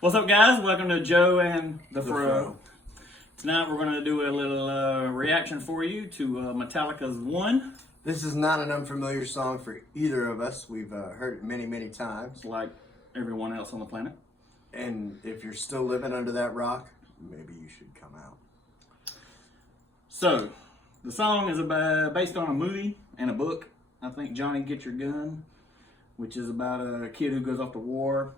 What's up, guys? Welcome to Joe and the Fro. Tonight we're going to do a little reaction for you to Metallica's One. This is not an unfamiliar song for either of us. We've heard it many, many times. Like everyone else on the planet. And if you're still living under that rock, maybe you should come out. So, the song is based on a movie and a book. I think Johnny Get Your Gun, which is about a kid who goes off to war,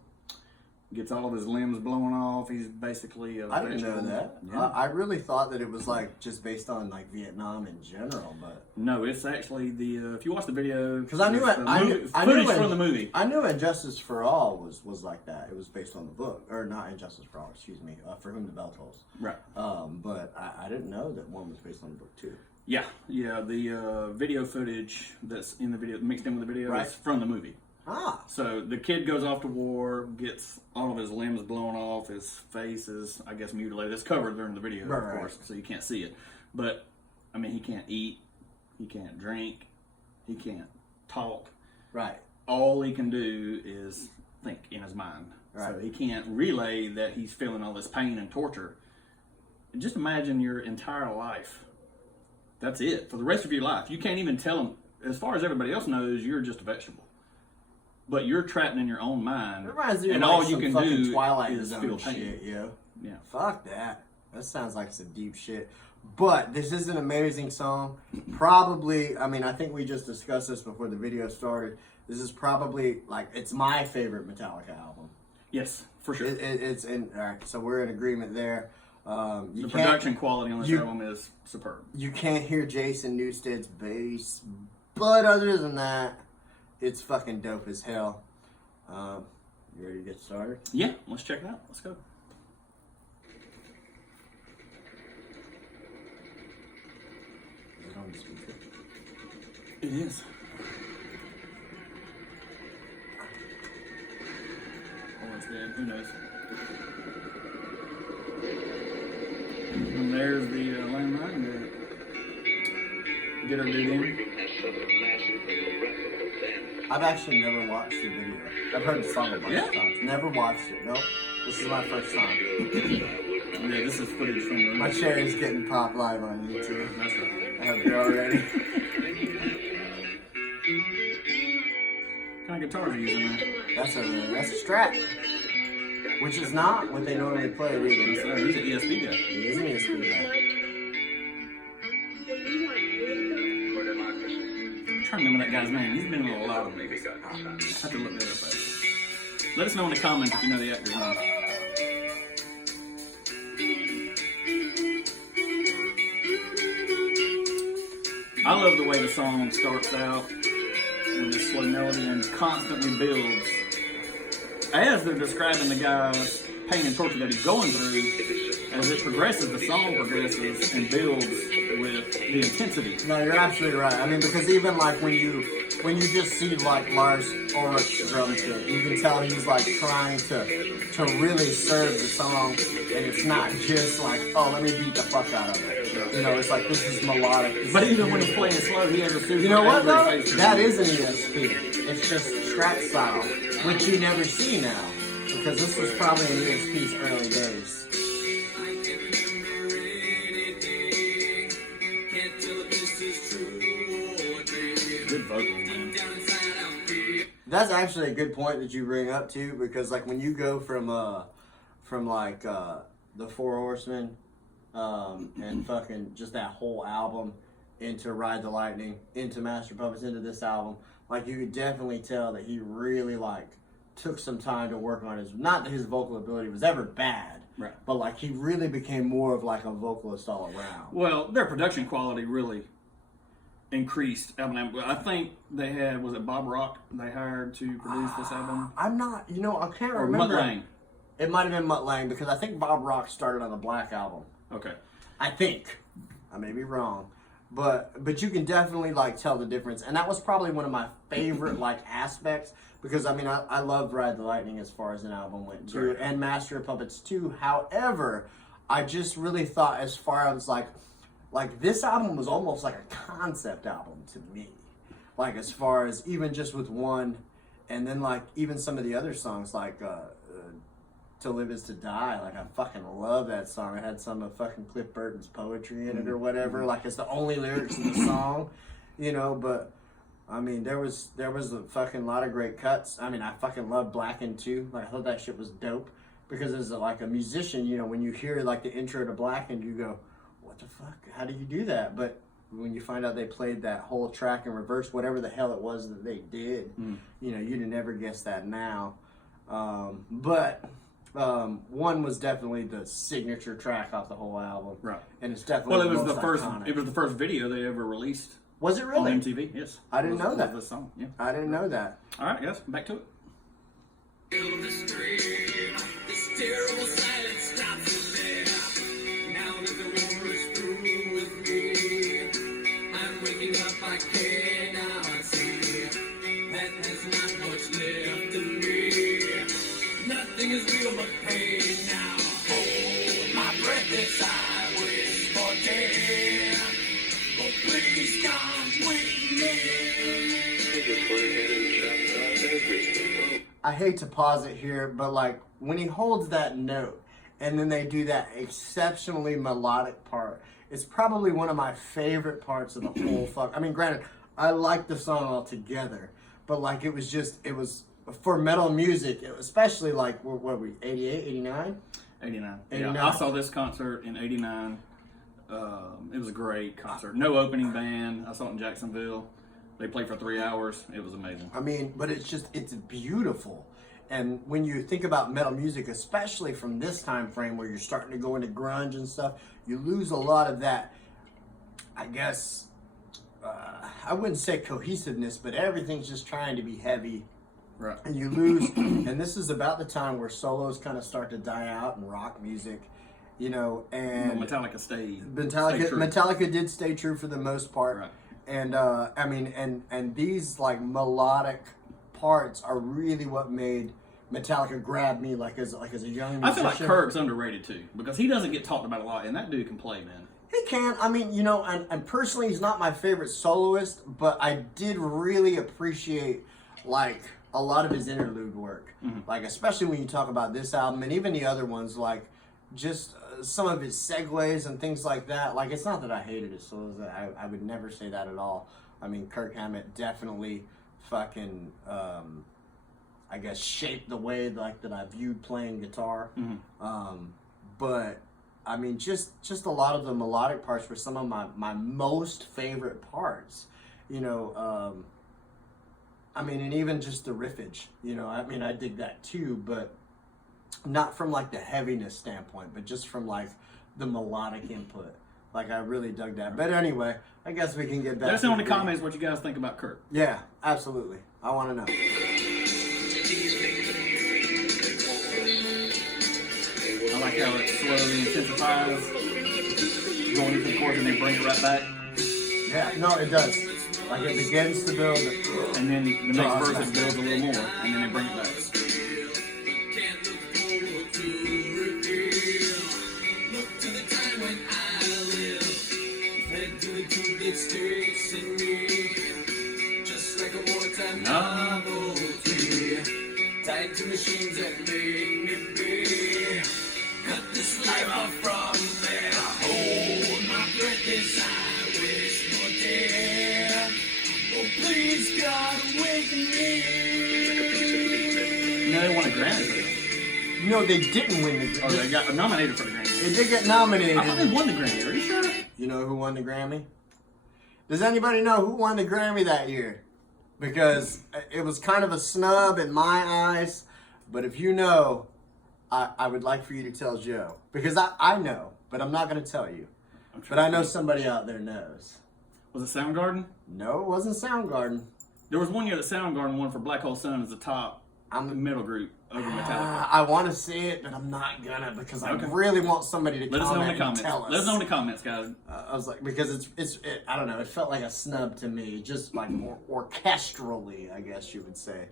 gets all of his limbs blown off. He's basically a I didn't know vegetable. that. Yeah. I really thought that it was like just based on like Vietnam in general, but No, it's actually the if you watch the video, because I knew footage from the movie. I knew Injustice for All was like that. It was based on the book, or not Injustice for All. Excuse me, For Whom the Bell Tolls. Right. But I didn't know that one was based on the book too. Yeah. The video footage that's in the video, mixed in with the video, Right. is from the movie. Ah. So the kid goes off to war, gets all of his limbs blown off, his face is, I guess, mutilated. It's covered during the video, Right, of course, so you can't see it. But, I mean, he can't eat, he can't drink, he can't talk. Right. All he can do is think in his mind. Right. So he can't relay that he's feeling all this pain and torture. Just imagine your entire life. That's it. For the rest of your life. You can't even tell them, as far as everybody else knows, you're just a vegetable. But you're trapped in your own mind, and all you can do Twilight is feel pain. shit, yo. Yeah. Fuck that. That sounds like some deep shit. But this is an amazing song. Probably, I mean, I think we just discussed this before the video started. This is probably, like, it's my favorite Metallica album. Yes, for sure. It's in, all right, so we're in agreement there. The production quality on this album is superb. You can't hear Jason Newsted's bass, but other than that, it's fucking dope as hell. You ready to get started? Yeah, let's check it out. Let's go. Is it on the speaker? It is. Oh, it's dead. Who knows? And there's the landmine. Get her dude in. I've actually never watched the video. I've heard the song a bunch of times. Never watched it. Nope. This is my first time. Yeah, this is footage from the movie. My chair is getting pop live on YouTube. That's right. I hope you're all ready. What kind of guitars are you using there? That's a Strat. Which is not what they normally play either. He's an ESP guy. He is an ESP guy. I'm trying to remember that guy's name. He's been in a lot of movies. I have to look that up later. Let us know in the comments if you know the actor's name. I love the way the song starts out with this slow melody and constantly builds. As they're describing the guy's pain and torture that he's going through, as it progresses, the song progresses and builds with the intensity. No, you're absolutely right. I mean, because even like when you just see like Lars Ulrich's drum kit, you can tell he's like trying to really serve the song, and it's not just like, oh, let me beat the fuck out of it. You know, it's like this is melodic. But even when he's playing slow, he has a super. You know what though? That is an ESP. It's just Strat style, which you never see now, because this was probably in ESP's early days. Good vocals, man. That's actually a good point that you bring up too, because like when you go from like the Four Horsemen and fucking just that whole album into Ride the Lightning, into Master Puppets, into this album, like you could definitely tell that he really like took some time to work on his, not that his vocal ability was ever bad, right, but like he really became more of like a vocalist all around. Well, their production quality really increased. I mean, I think they had, was it Bob Rock they hired to produce this album? I'm not, you know, I can't Or remember. Mutt Lange. It might have been Mutt Lange, because I think Bob Rock started on the Black Album. Okay. I think. I may be wrong. But you can definitely like tell the difference. And that was probably one of my favorite like aspects, because I mean I loved Ride the Lightning as far as an album went too, Right. and Master of Puppets too. However, I just really thought as far as like this album was almost like a concept album to me. Like as far as even just with one, and then like even some of the other songs like To Live Is To Die. Like, I fucking love that song. It had some of fucking Cliff Burton's poetry in it or whatever. Like, it's the only lyrics in the song, you know, but I mean, there was a fucking lot of great cuts. I mean, I fucking love Blackened too. Like, I thought that shit was dope because as like a musician, you know, when you hear like the intro to Blackened, you go, what the fuck? How do you do that? But when you find out they played that whole track in reverse, whatever the hell it was that they did, you know, you'd have never guessed that now. But One was definitely the signature track off the whole album, right? And it's definitely well, it was the most first. iconic. It was the first video they ever released. Was it really On MTV? Yes. I didn't know that. The song. Yeah. I didn't know that. All right, guys, back to it. Nothing is real but pain now. Hold my breath as I wish for death. But please come with me. I hate to pause it here, but like when he holds that note and then they do that exceptionally melodic part, it's probably one of my favorite parts of the whole fuck. I mean, granted, I like the song altogether, but like it was for metal music, especially like, what were we, 88, 89? 89. 89. Yeah, I saw this concert in 89. It was a great concert. No opening band. I saw it in Jacksonville. They played for 3 hours. It was amazing. I mean, but it's beautiful. And when you think about metal music, especially from this time frame where you're starting to go into grunge and stuff, you lose a lot of that, I guess, I wouldn't say cohesiveness, but everything's just trying to be heavy. Right. And you lose, and this is about the time where solos kind of start to die out in rock music, you know, and Metallica stayed. Metallica did stay true for the most part. Right. And I mean, and these like melodic parts are really what made Metallica grab me like as a young musician. I feel like Kirk's underrated too because he doesn't get talked about a lot, and that dude can play, man. He can. I mean, you know, and personally, he's not my favorite soloist, but I did really appreciate like a lot of his interlude work, like especially when you talk about this album and even the other ones, like just some of his segues and things like that. Like, it's not that I hated his solos. I would never say that at all. I mean, Kirk Hammett definitely fucking, I guess, shaped the way like that I viewed playing guitar. But I mean, just a lot of the melodic parts were some of my most favorite parts. You know, I mean, and even just the riffage, you know, I mean, I dig that too, but not from like the heaviness standpoint, but just from like the melodic input. Like, I really dug that. But anyway, I guess we can get back Let us know in the comments what you guys think about Kirk. Yeah, absolutely. I want to know. I like how it slowly intensifies, going into the chorus, and they bring it right back. Yeah, no, it does. Like, it begins to build, and then the next verse it builds a little more, and then they bring it back. Tied to machines that made me be. Cut this life off from there. Hold my breath as I wish for death. Oh, please, God, wake me. No, they won a Grammy for this. No, they didn't win the Grammy. Oh, they got nominated for the Grammy. They did get nominated. I thought they won the Grammy. Are you sure? You know who won the Grammy? Does anybody know who won the Grammy that year? Because it was kind of a snub in my eyes. But if you know, I would like for you to tell Joe. Because I know, but I'm not going to tell you. But I know somebody out there knows. Was it Soundgarden? No, it wasn't Soundgarden. There was one year that Soundgarden won for Black Hole Sun as the top metal group over Metallica. I want to see it, but I'm not gonna because I really want somebody to Let us know in the comment and comments. tell us. Let us know in the comments, guys. I was like, because it's I don't know, it felt like a snub to me, just like orchestrally, I guess you would say.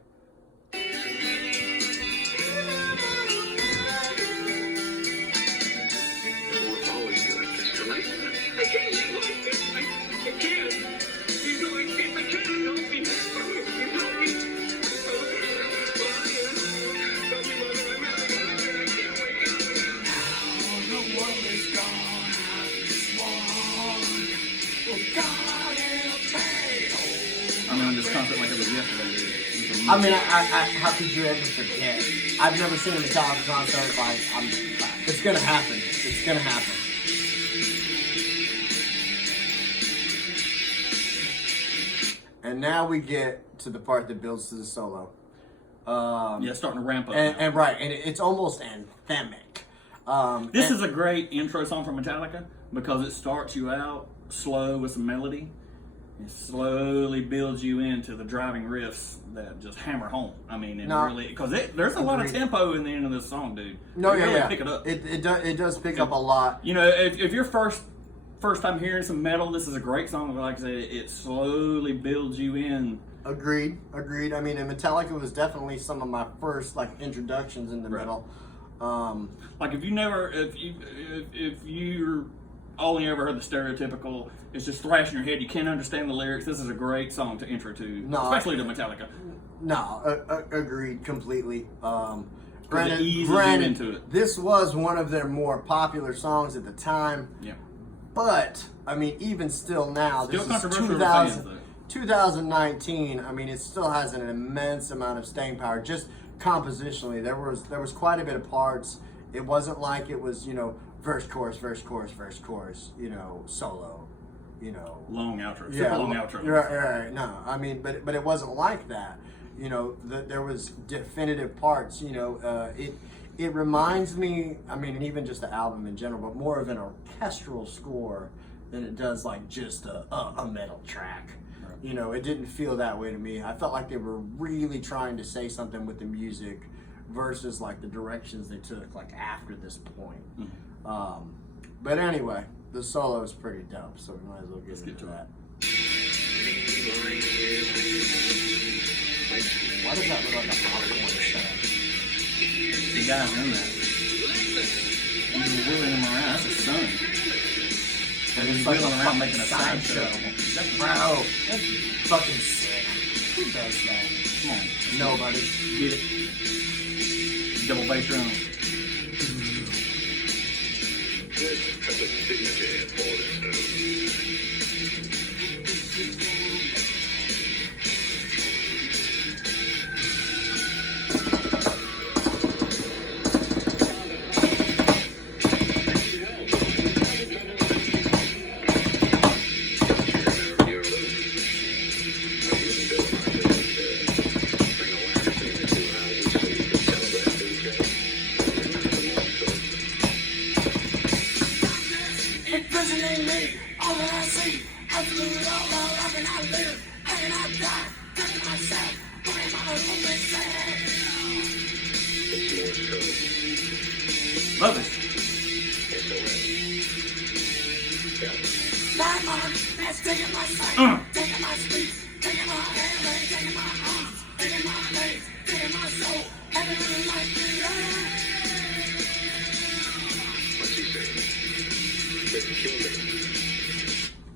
I mean, how could you ever forget? I've never seen a Metallica concert. Like, it's gonna happen. It's gonna happen. And now we get to the part that builds to the solo. Yeah, starting to ramp up. And right, and it's almost anthemic. This is a great intro song for Metallica because it starts you out slow with some melody. It slowly builds you into the driving riffs that just hammer home. I mean, really, because there's a lot of tempo in the end of this song, dude. No, you yeah, really yeah. pick it up. It does pick up a lot. You know, if you're first time hearing some metal, this is a great song. Like I said, it slowly builds you in. Agreed. I mean, and Metallica was definitely some of my first like introductions into metal. Like if you're only ever heard the stereotypical, it's just thrashing your head, you can't understand the lyrics, this is a great song to intro to, especially to Metallica. No, agreed completely. Granted, into it. This was one of their more popular songs at the time. Yeah. But, I mean, even still now, Still this is controversial to fans, though. 2019, I mean, it still has an immense amount of staying power. Just compositionally, there was quite a bit of parts. It wasn't like it was, you know, verse, chorus, you know, solo, you know. Long outro. Yeah, long outro. Right. No, I mean, but it wasn't like that. You know, there was definitive parts. You know, it reminds me. I mean, and even just the album in general, but more of an orchestral score than it does like just a metal track. Right. You know, it didn't feel that way to me. I felt like they were really trying to say something with the music, versus like the directions they took like after this point. Mm-hmm. But anyway, the solo is pretty dope, so we might as well get into that. Why does that look like a popcorn setup? The guy's in that. He's wheeling him around. That's his son. And he's like wheeling a around making a sideshow. sideshow. Bro, that's fucking sick. Who does that? Come on. Nobody. Get it. Double bass drum. This has a signature for this. Imprisoning me, all that I see, I do it all while and I live, and I die, killing myself, putting my own sad. Love it. My mind is taking my sight, taking my speech, taking my hair, taking my arms, taking my legs, taking my soul, everything like me. What's he saying?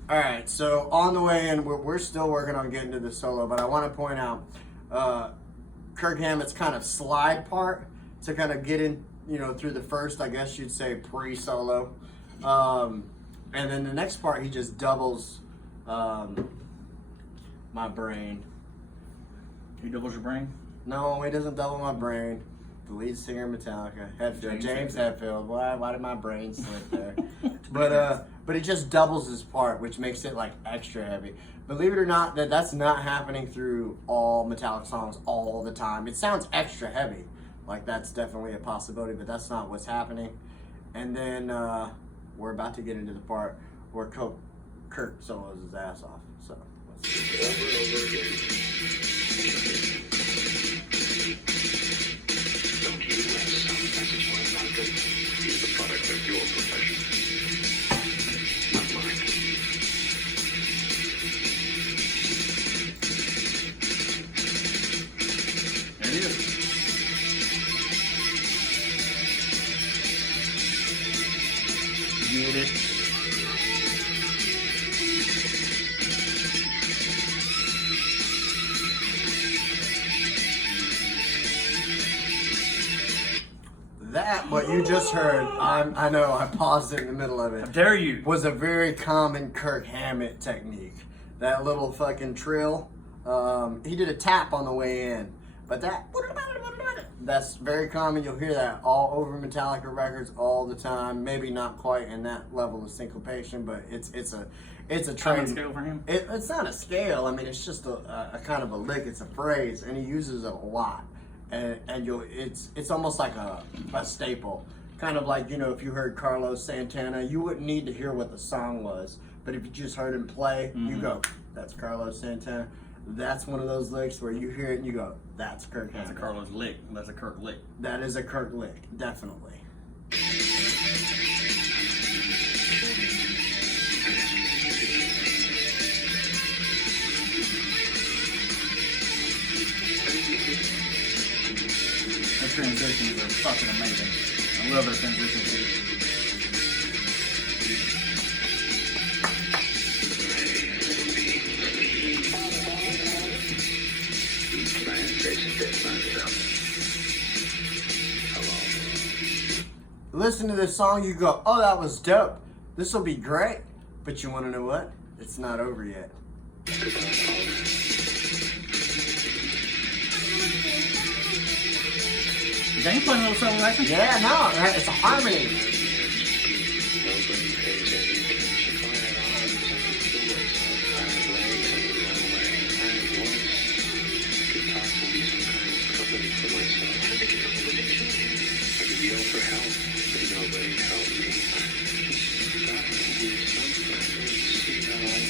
All right, so on the way in, we're still working on getting to the solo, but I want to point out Kirk Hammett's kind of slide part to kind of get in, you know, through the first, I guess you'd say, pre-solo. And then the next part, he just doubles my brain. He doubles your brain? No, he doesn't double my brain. The lead singer of Metallica, James Hetfield. Why did my brain slip there? But it just doubles his part, which makes it like extra heavy. Believe it or not, that's not happening through all Metallica songs all the time. It sounds extra heavy, like that's definitely a possibility, but that's not what's happening. And then we're about to get into the part where Kurt solos his ass off. So let's see. Over and over again. Don't you let some message from Malcolm be the product of your profession, not mine. There it is. Get it. That, what you just heard, I know, I paused it in the middle of it. How dare you? Was a very common Kirk Hammett technique. That little fucking trill. He did a tap on the way in. But that's very common. You'll hear that all over Metallica records all the time. Maybe not quite in that level of syncopation, but it's a Common scale for him. It's not a scale. I mean, it's just a kind of a lick. It's a phrase, and he uses it a lot. And it's almost like a staple. Kind of like, you know, if you heard Carlos Santana, you wouldn't need to hear what the song was, but if you just heard him play, you go, "That's Carlos Santana." That's one of those licks where you hear it and you go, "That's Kirk Hammett." That's a Carlos lick. That's a Kirk lick. That is a Kirk lick, definitely. Their transitions are fucking amazing. I love their transitions. Listen to this song, you go, "Oh, that was dope. This will be great." But you want to know what? It's not over yet. They playing a little solo action? Yeah, no, it's a harmony.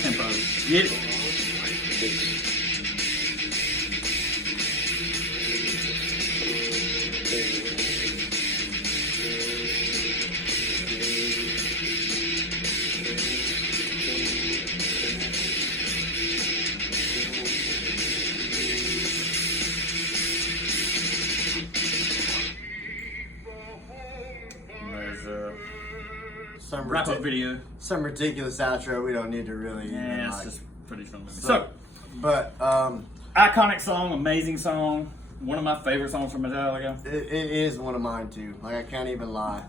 Tempo. Get it. Some Wrap-up video. Some ridiculous outro. We don't need to really. Yeah, it's just pretty fun movie. So, but iconic song, amazing song. One of my favorite songs from Metallica. it is one of mine too. Like, I can't even lie.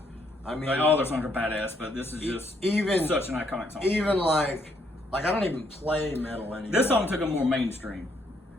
I mean, Like, all their songs are badass, but this is just even such an iconic song. Even like I don't even play metal anymore. This song took them more mainstream,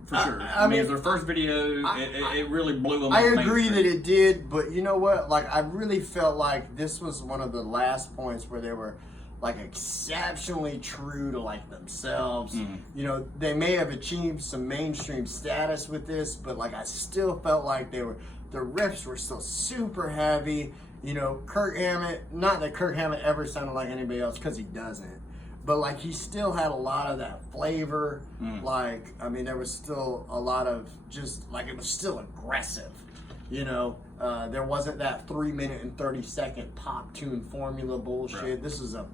for sure. I mean, it's their first video. It really blew them. I agree that it did, but you know what? Like, I really felt like this was one of the last points where they were like exceptionally true to like themselves. You know, they may have achieved some mainstream status with this, but like I still felt like the riffs were still super heavy. You know, Kirk Hammett, not that Kirk Hammett ever sounded like anybody else, because he doesn't, but like he still had a lot of that flavor. Like, I mean, there was still a lot of just like, it was still aggressive. You know, there wasn't that 3 minute and 30-second pop tune formula bullshit. Right. This is a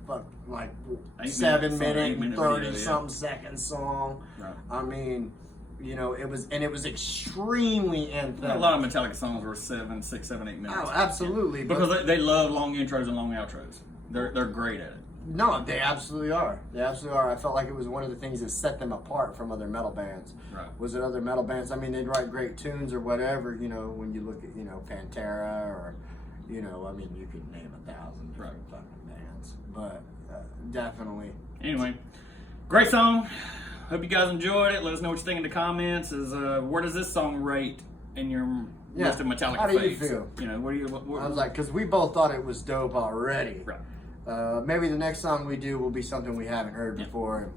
7 minute and 30 video, something second song. Right. I mean, you know, it was extremely anthemic. A lot of Metallica songs were 6, 7, 8 minutes. Oh, absolutely. Because they love long intros and long outros. They're great at it. No, they absolutely are. They absolutely are. I felt like it was one of the things that set them apart from other metal bands. Right. Was it other metal bands? I mean, they'd write great tunes or whatever, you know, when you look at, you know, Pantera or, you know, I mean, you could name 1,000 different fucking bands. But definitely. Anyway, great song. Hope you guys enjoyed it. Let us know what you think in the comments. Where does this song rate in your list of Metallica How do you faves? feel? You know, what do you? I was like, because we both thought it was dope already. Right. Maybe the next song we do will be something we haven't heard before.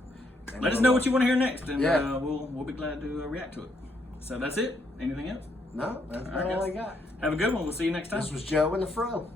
And Let us know what you want to hear next, and Yeah. we'll be glad to react to it. So that's it. Anything else? No, that's All right, all I guys. got. Have a good one. We'll see you next time. This was Joe and the Fro.